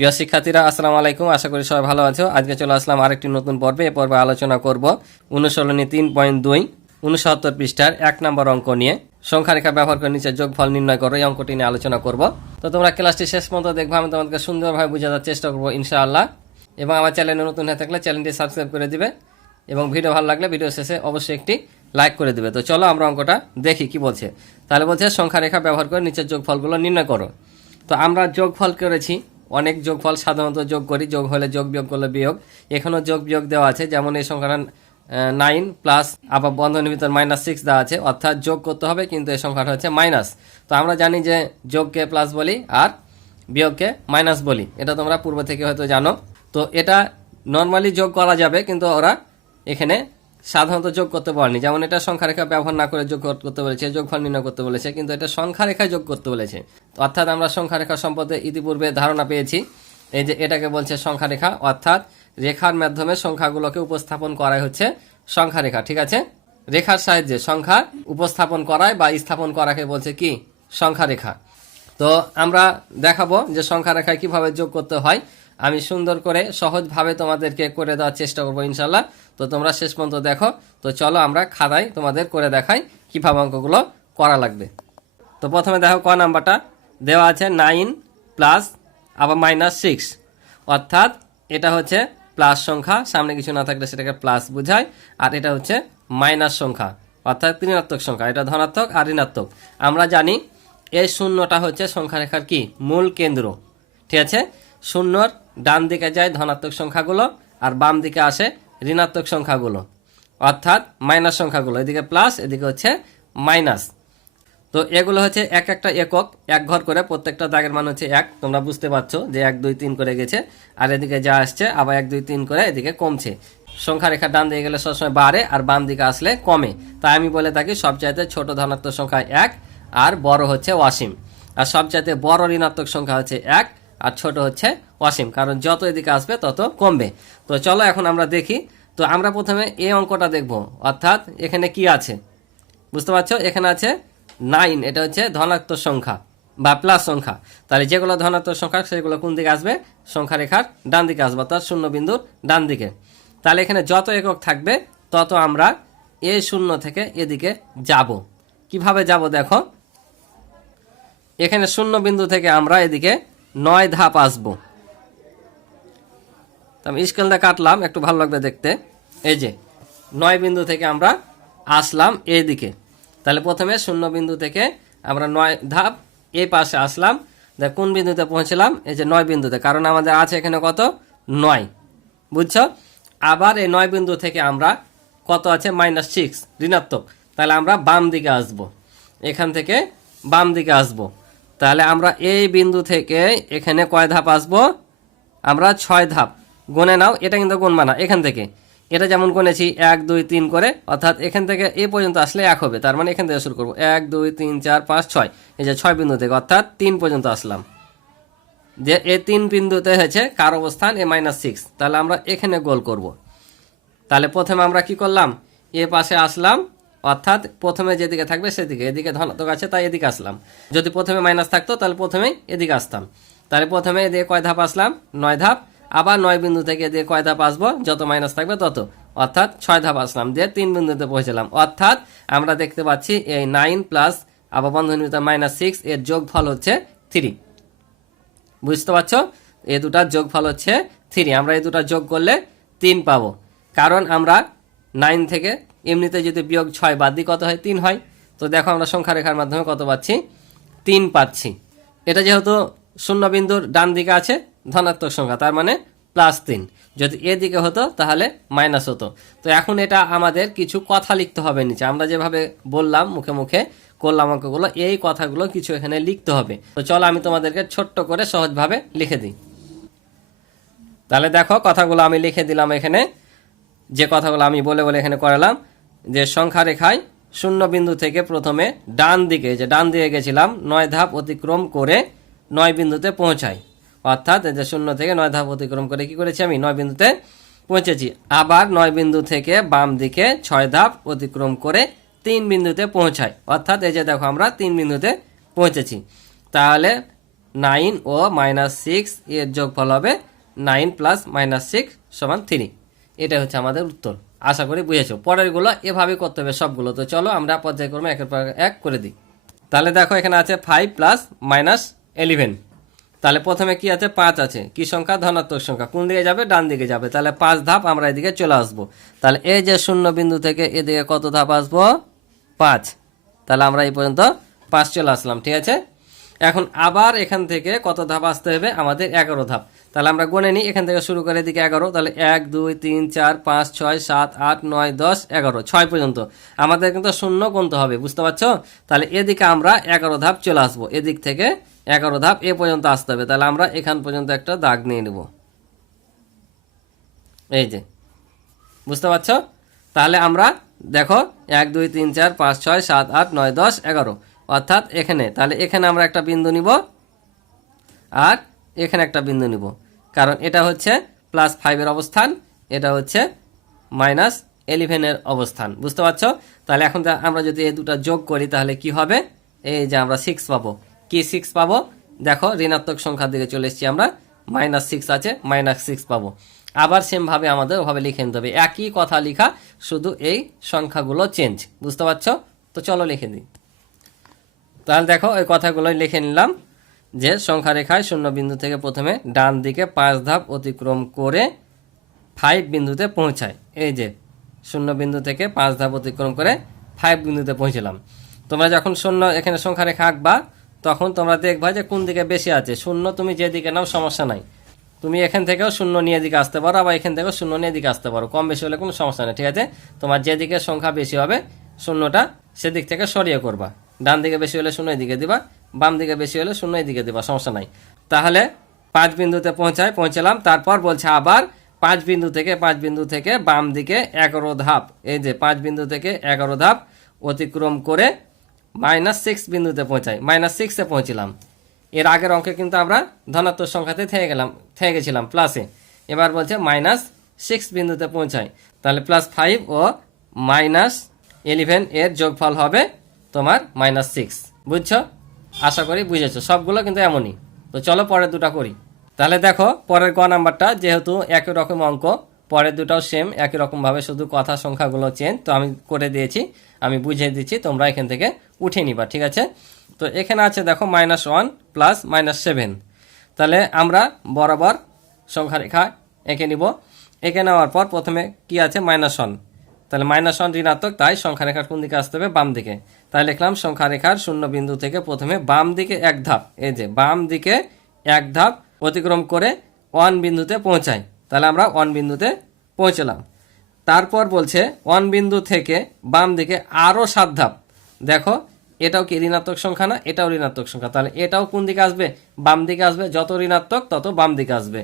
প্রিয় শিক্ষার্থীরা, আসসালামু আলাইকুম। আশা করি সবাই ভালো আছো। আজকে চলে আসলাম আরেকটি নতুন পর্বে। এ পর্বে আলোচনা করব অনুশীলনী 3.2 69 পৃষ্ঠার 1 নম্বর অঙ্ক নিয়ে। সংখ্যা রেখা ব্যবহার করে নিচে যোগফল নির্ণয় করো, এই অঙ্কটি নিয়ে আলোচনা করব। তো তোমরা ক্লাসটি শেষ পর্যন্ত দেখবে, আমি তোমাদেরকে সুন্দরভাবে বোঝানোর চেষ্টা করবো ইনশাআল্লাহ। এবং আমার চ্যানেলে নতুন হয়ে থাকলে চ্যানেলটি সাবস্ক্রাইব করে দিবে এবং ভিডিও ভালো লাগলে ভিডিও শেষে অবশ্যই একটি লাইক করে দিবে। তো চলো আমরা অঙ্কটা দেখি কি বলছে। তাহলে বলছে সংখ্যা রেখা ব্যবহার করে নিচের যোগফলগুলো নির্ণয় করো। তো আমরা যোগফল করেছি, অনেক যোগফল সাধারণত যোগ করি, যোগ হলে যোগ, বিয়োগ করলে বিয়োগ। এখানেও যোগ বিয়োগ দেওয়া আছে, যেমন এই সংখ্যাটা 9 প্লাস আবার বন্ধনীর ভিতর -6 দেওয়া আছে, অর্থাৎ যোগ করতে হবে, কিন্তু এই সংখ্যাটা হচ্ছে মাইনাস। তো আমরা জানি যে যোগকে প্লাস বলি আর বিয়োগকে মাইনাস বলি, এটা তোমরা পূর্ব থেকে হয়তো জানো। তো এটা নর্মালি যোগ করা যাবে, কিন্তু ওরা এখানে সাধারণত যোগ করতে বলেনি। যেমন এটা সংখ্যা রেখা ব্যবহার না করে যোগ করতে বলেছে, যোগফল নির্ণয় করতে বলেছে, কিন্তু এটা সংখ্যা রেখায় যোগ করতে বলেছে। অর্থাৎ আমরা সংখ্যা রেখা সম্পর্কে ইতিপূর্বে ধারণা পেয়েছি। এই যে এটাকে বলছে সংখ্যা রেখা, অর্থাৎ রেখার মাধ্যমে সংখ্যাগুলোকে উপস্থাপন করাই হচ্ছে সংখ্যা রেখা। ঠিক আছে, রেখার সাহায্যে সংখ্যা উপস্থাপন করায় বা স্থাপন করাকে বলছে কি সংখ্যা রেখা। তো আমরা দেখাবো যে সংখ্যা রেখায় কিভাবে যোগ করতে হয়। আমি সুন্দর করে সহজভাবে তোমাদেরকে করে দেওয়ার চেষ্টা করবো ইনশাল্লাহ। তো তোমরা শেষ পর্যন্ত দেখো। তো চলো আমরা খাতায় তোমাদের করে দেখাই কিভাবে অঙ্কগুলো করা লাগবে। তো প্রথমে দেখো ক নাম্বারটা দেওয়া আছে 9 প্লাস আবার -6, অর্থাৎ এটা হচ্ছে প্লাস সংখ্যা, সামনে কিছু না থাকলে সেটাকে প্লাস বোঝায়। আর এটা হচ্ছে মাইনাস সংখ্যা, অর্থাৎ ঋণাত্মক সংখ্যা। এটা ধনাত্মক আর ঋণাত্মক। আমরা জানি এই শূন্যটা হচ্ছে সংখ্যা রেখার কি মূল কেন্দ্র। ঠিক আছে, শূন্যর ডান দিকে যায় ধনাত্মক সংখ্যাগুলো আর বাম দিকে আসে ঋণাত্মক সংখ্যাগুলো, অর্থাৎ মাইনাস সংখ্যাগুলো। এদিকে প্লাস, এদিকে হচ্ছে মাইনাস। তো এগুলো হচ্ছে এক একটা একক, এক ঘর করে, প্রত্যেকটা দাগের মান হচ্ছে 1। তোমরা বুঝতে পারছো যে 1 2 3 করে গেছে, আর এদিকে যা আসছে আবার 1 2 3 করে এদিকে কমছে। সংখ্যা রেখা ডান দিকে গেলে সবসময় বাড়ে আর বাম দিকে আসলে কমে। তাই আমি বলে থাকি সবচাইতে ছোট ধনাত্মক সংখ্যা 1 আর বড় হচ্ছে অসীম। আর সবচাইতে বড় ঋণাত্মক সংখ্যা হচ্ছে 1 আর ছোট হচ্ছে অসীম, কারণ যত এদিকে আসবে তত কমবে। তো চলো এখন আমরা দেখি। তো আমরা প্রথমে এই অঙ্কটা দেখব, অর্থাৎ এখানে কি আছে বুঝতে পারছো। এখানে আছে 9, এটা হচ্ছে ধনাত্মক সংখ্যা বা প্লাস সংখ্যা। তাহলে যেগুলো ধনাত্মক সংখ্যা সেগুলো কোন দিকে আসবে, সংখ্যা রেখার ডান দিকে আসবে, অর্থাৎ শূন্য বিন্দুর ডান দিকে। তাহলে এখানে যত একক থাকবে তত আমরা এই শূন্য থেকে এদিকে যাব। কিভাবে যাব দেখো, এখানে শূন্য বিন্দু থেকে আমরা এদিকে 9 ধাপ আসবো। আমি স্কেলটা কাটলাম, একটু ভালো লাগবে দেখতে। এই যে 9 বিন্দু থেকে আমরা আসলাম এইদিকে। তাহলে প্রথমে শূন্য বিন্দু থেকে আমরা 9 ধাপ এই পাশে আসলাম। দেখ কোন বিন্দুতে পৌঁছলাম, এই যে 9 বিন্দুতে, কারণ আমাদের আছে এখানে কত 9, বুঝছো। আবার এই 9 বিন্দু থেকে আমরা কত আছে -6 ঋণাত্মক। তাহলে আমরা বাম দিকে আসব, এখান থেকে বাম দিকে আসব। তাহলে আমরা এই বিন্দু থেকে এখানে কয় ধাপ আসব, আমরা 6 ধাপ। গুনে নাও, এটা কিন্তু গুনবা না, এখান থেকে এটা যেমন গুনেছি 1 2 3 করে, অর্থাৎ এখান থেকে এ পর্যন্ত আসলে 1 হবে। তার মানে এখান থেকে শুরু করবো 1 2 3 4 5 6, এই যে 6 বিন্দু থেকে, অর্থাৎ 3 পর্যন্ত আসলাম। যে এই 3 বিন্দুতে হয়েছে কার অবস্থান এ -6, তাহলে আমরা এখানে গোল করব। তাহলে প্রথমে আমরা কি করলাম, এ পাশে আসলাম, অর্থাৎ প্রথমে যেদিকে থাকবে সেদিকে, এদিকে ধনাত্মক আছে তাই এদিকে আসলাম। যদি প্রথমে মাইনাস থাকতো তাহলে প্রথমেই এদিকে আসতাম। তাহলে প্রথমে এদিকে কয় ধাপ আসলাম, 9 ধাপ। আবার 9 বিন্দু থেকে এদিকে কয় ধাপ আসবো, যত মাইনাস থাকবে তত, অর্থাৎ 6 ধাপ আসলাম, দিয়ে 3 বিন্দুতে পৌঁছলাম। অর্থাৎ আমরা দেখতে পাচ্ছি এই 9 প্লাস আবার বন্ধনীর ভিতর -6 এর যোগফল হচ্ছে 3। বুঝতে পারছো, এই দুটার যোগফল হচ্ছে 3। আমরা এই দুটা যোগ করলে 3 পাবো, কারণ আমরা 9 থেকে এমনিতে যদি বিয়োগ 6 বাদ দিই কত হয়, 3 হয়। তো দেখো আমরা সংখ্যা রেখার মাধ্যমে কত পাচ্ছি, 3 পাচ্ছি। এটা যেহেতু শূন্য বিন্দুর ডান দিকে আছে ধনাত্মক সংখ্যা, তার মানে +3। যদি এদিকে হতো তাহলে মাইনাস হতো। তো এখন এটা আমাদের কিছু কথা লিখতে হবে নিচে, আমরা যেভাবে বললাম মুখে মুখে করলাম অঙ্কগুলো, এই কথাগুলো কিছু এখানে লিখতে হবে। তো চলো আমি তোমাদেরকে ছোট্ট করে সহজভাবে লিখে দিই। তাহলে দেখো কথাগুলো আমি লিখে দিলাম এখানে, যে কথাগুলো আমি বলে বলে এখানে করালাম। যে সংখ্যা রেখায় শূন্য বিন্দু থেকে প্রথমে ডান দিকে, যে ডান দিকে গেছিলাম, 9 ধাপ অতিক্রম করে 9 বিন্দুতে পৌঁছাই, অর্থাৎ এই যে শূন্য থেকে 9 ধাপ অতিক্রম করে কি করেছি আমি 9 বিন্দুতে পৌঁছেছি। আবার 9 বিন্দু থেকে বাম দিকে 6 ধাপ অতিক্রম করে 3 বিন্দুতে পৌঁছাই, অর্থাৎ এই যে দেখো আমরা 3 বিন্দুতে পৌঁছেছি। তাহলে 9 ও -6 এর যোগফল হবে 9 প্লাস -6 সমান 3। এটা হচ্ছে আমাদের উত্তর। আশা করি বুঝেছো। পরেরগুলো এভাবে করতে হবে সবগুলো। তো চলো আমরা পর্যায়ক্রমে একের পর এক করে দিই। তাহলে দেখো এখানে আছে 5 প্লাস -11। তাহলে প্রথমে কি আছে 5 আছে, কি সংখ্যা ধনাত্মক সংখ্যা, কোন দিকে যাবে ডান দিকে যাবে, তাহলে 5 ধাপ আমরা এদিকে চলে আসবো। তাহলে এই যে শূন্য বিন্দু থেকে এদিকে কত ধাপ আসবো 5, তাহলে আমরা এই পর্যন্ত 5 চলে আসলাম, ঠিক আছে। এখন আবার এখান থেকে কত ধাপ আসতে হবে আমাদের 11 ধাপ। তাহলে আমরা গণে নিই এখান থেকে শুরু করে এদিকে 11, তাহলে 1 2 3 4 5 6 7 8 9 10 11 6 পর্যন্ত আমাদের কিন্তু শূন্য গুনতে হবে, বুঝতে পারছো। তাহলে এদিকে আমরা 11 ধাপ চলে আসবো, এদিক থেকে 11 ধাপ এ পর্যন্ত আসতে হবে। তাহলে আমরা এখান পর্যন্ত একটা দাগ নিয়ে নেব, এই যে, বুঝতে পারছো। তাহলে আমরা দেখো 1 2 3 4 5 6 7 8 9 10 11, অর্থাৎ এখানে, তাহলে এখানে আমরা একটা বিন্দু নিব আর এখানে একটা বিন্দু নিব, কারণ এটা হচ্ছে +5 এর অবস্থান, এটা হচ্ছে -11 এর অবস্থান, বুঝতে পারছো। তাহলে এখন আমরা যদি এই দুটো যোগ করি তাহলে কি হবে, এই যে আমরা 6 পাবো। কি 6 পাবো, দেখো ঋণাত্মক সংখ্যার দিকে চলে এসেছি আমরা, -6 আছে, -6 পাবো। আবার সেমভাবে আমাদের ওভাবে লিখে নিতে হবে, একই কথা লেখা, শুধু এই সংখ্যাগুলো চেঞ্জ, বুঝতে পারছো। তো চলো লিখে দিই। তাহলে দেখো এই কথাগুলোই লিখে নিলাম যে সংখ্যা রেখায় শূন্য বিন্দু থেকে প্রথমে ডান দিকে 5 ধাপ অতিক্রম করে 5 বিন্দুতে পৌঁছায়। এই যে শূন্য বিন্দু থেকে 5 ধাপ অতিক্রম করে 5 বিন্দুতে পৌঁছলাম। তোমরা যখন শূন্য এখানে সংখ্যা রেখা আঁকবা তখন তোমরা দেখবা যে কোন দিকে বেশি আছে। শূন্য তুমি যেদিকে নাও সমস্যা নাই, তুমি এখান থেকেও শূন্য নিয়ে এদিকে আসতে পারো, আবার এখান থেকেও শূন্য নিয়ে এদিকে আসতে পারো, কম বেশি হলে কোনো সমস্যা নেই, ঠিক আছে। তোমার যেদিকে সংখ্যা বেশি হবে শূন্যটা সেদিক থেকে সরিয়ে করবা, ডান দিকে বেশি হলে শূন্য এদিকে দিবা, বাম দিকে বেশি হলে শূন্য এদিকে দিবা, সমস্যা নাই। তাহলে 5 বিন্দুতে পৌঁছালাম। তারপর বলছে আবার 5 বিন্দু থেকে বাম দিকে 11 ধাপ, এই যে 5 বিন্দু থেকে 11 ধাপ অতিক্রম করে -6 বিন্দুতে পৌঁছাই, -6-এ পৌঁছলাম। এর আগের অঙ্কে কিন্তু আমরা ধনাত্মক সংখ্যাতে থেকে গেছিলাম প্লাসে, এবার বলছে -6 বিন্দুতে পৌঁছাই। তাহলে +5 ও -11 এর যোগফল হবে তোমার -6, বুঝছো। আশা করি বুঝেছো, সবগুলো কিন্তু এমনই। তো চলো পরের দুটা করি। তাহলে দেখো পরের ক নাম্বারটা যেহেতু একই রকম অঙ্ক, পরের দুটাও সেম একই রকমভাবে, শুধু কথা সংখ্যাগুলো চেঞ্জ। তো আমি করে দিয়েছি, আমি বুঝিয়ে দিচ্ছি, তোমরা এখান থেকে উঠে নিবা, ঠিক আছে। তো এখানে আছে দেখো -1 প্লাস -7। তাহলে আমরা বরাবর সংখ্যা রেখা এঁকে নিব। এঁকে নেওয়ার পর প্রথমে কি আছে -1, তাহলে -1 ঋণাত্মক, তাই সংখ্যা রেখার কোন দিকে আসতে হবে বাম দিকে। তাই লিখলাম সংখ্যা রেখার শূন্য বিন্দু থেকে প্রথমে বাম দিকে 1 ধাপ, এই যে বাম দিকে 1 ধাপ অতিক্রম করে 1 বিন্দুতে পৌঁছাই। তাহলে আমরা 1 বিন্দুতে পৌঁছলাম। তারপর বলছে 1 বিন্দু থেকে বাম দিকে আরও 7 ধাপ। দেখো এটাও কি ঋণাত্মক সংখ্যা না, এটাও ঋণাত্মক সংখ্যা, তাহলে এটাও কোন দিকে আসবে বাম দিকে আসবে, যত ঋণাত্মক তত বাম দিকে আসবে।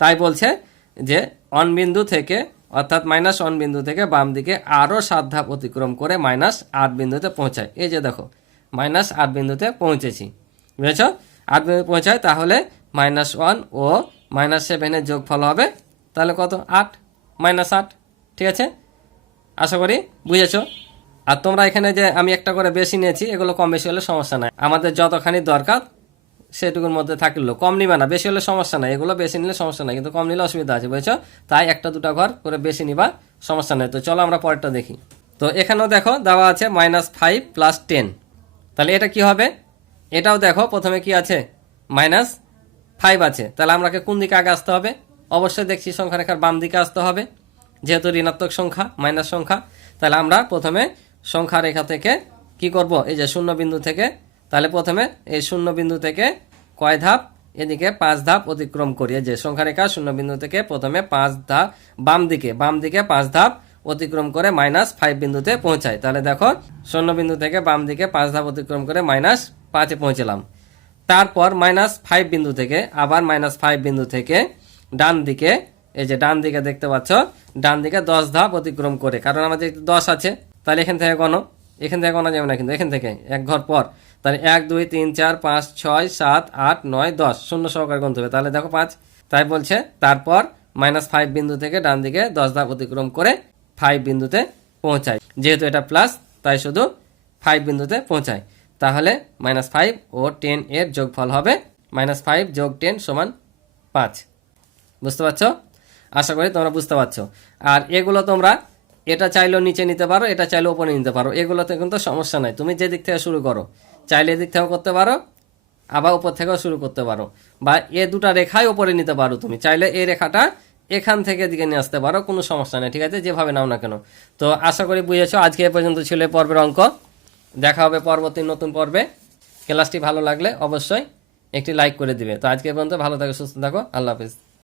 তাই বলছে যে 1 বিন্দু থেকে, অর্থাৎ -1 বিন্দু থেকে বাম দিকে আরও 7 ধাপ অতিক্রম করে -8 বিন্দুতে পৌঁছায়। এই যে দেখো -8 বিন্দুতে পৌঁছেছি, বুঝেছ। 8 বিন্দুতে পৌঁছায়, তাহলে -1 ও -7 এর যোগফল হবে তাহলে কত 8, -8, ঠিক আছে। আশা করি বুঝেছো। আর তোমরা এখানে যে আমি একটা করে বেশি নিয়েছি, এগুলো কম বেশি হলে সমস্যা নাই, আমাদের যতখানি দরকার সেটুকুর মধ্যে থাকলো, কম নিবে না, বেশি হলে সমস্যা নাই, এগুলো বেশি নিলে সমস্যা নাই, কিন্তু কম নিলে অসুবিধা আছে, বুঝেছো। তাই একটা দুটা ঘর করে বেশি নিবা, সমস্যা নেই। তো চলো আমরা পরেরটা দেখি। তো এখানেও দেখো দেওয়া আছে -5 প্লাস 10। তাহলে এটা কি হবে, এটাও দেখো প্রথমে কি আছে -5 আছে, তাহলে আমাকে কোন দিকে আগে আসতে হবে, অবশ্যই দেখছি সংখ্যা রেখার বাম দিকে আসতে হবে, যেহেতু ঋণাত্মক সংখ্যা মাইনাস সংখ্যা। তাহলে আমরা প্রথমে সংখ্যা রেখা থেকে কি করব, এই যে শূন্য বিন্দু থেকে, তাহলে প্রথমে এই শূন্য বিন্দু থেকে কয় ধাপ, এদিকে 5 ধাপ অতিক্রম করি। এই যে সংখ্যা রেখা শূন্য বিন্দু থেকে প্রথমে 5 ধাপ বাম দিকে 5 ধাপ অতিক্রম করে -5 বিন্দুতে পৌঁছায়। তাহলে দেখো শূন্য বিন্দু থেকে বাম দিকে 5 ধাপ অতিক্রম করে -5-এ পৌঁছলাম। তারপর -5 বিন্দু থেকে আবার -5 বিন্দু থেকে ডান দিকে, এই যে ডান দিকে দেখতে পাচ্ছ, ডান দিকে 10 ধাপ অতিক্রম করে, কারণ আমাদের 10 আছে, তাহলে এখান থেকে গণো, এখান থেকে গণা যাবে না, কিন্তু এখান থেকে এক ঘর পর, তাহলে 1 2 3 4 5 6 7 8 9 10 শূন্য সহকারে গুনতে হবে, তাহলে দেখো 5। তাই বলছে তারপর -5 বিন্দু থেকে ডান দিকে 10 ধাপ অতিক্রম করে 5 বিন্দুতে পৌঁছায়, যেহেতু এটা প্লাস তাই শুধু 5 বিন্দুতে পৌঁছায়। তাহলে -5 ও 10 এর যোগফল হবে -5 যোগ 10 সমান 5। বুঝতে পারছো? আশা করি তোমরা বুঝতে পারছো। আর এগুলো তোমরা এটা চাইলেও নিচে নিতে পারো, এটা চাইলেও উপরে নিতে পারো, এগুলোতে কিন্তু সমস্যা নাই। তুমি যে দিক থেকে শুরু করো, চাইলে এদিক থেকেও করতে পারো, আবার উপর থেকেও শুরু করতে পারো, বা এ দুটা রেখাই উপরে নিতে পারো। তুমি চাইলে এই রেখাটা এখান থেকে দিকে নিয়ে আসতে পারো, কোনো সমস্যা নেই, ঠিক আছে, যেভাবে নাও না কেন। তো আশা করি বুঝেছো। আজকে এ পর্যন্ত ছিল এই পর্বের অঙ্ক। দেখা হবে পরবর্তী নতুন পর্বে। ক্লাসটি ভালো লাগলে অবশ্যই একটি লাইক করে দিবে। তো আজকে এ পর্যন্ত ভালো থাকো, সুস্থ থাকো, আল্লাহ হাফিজ।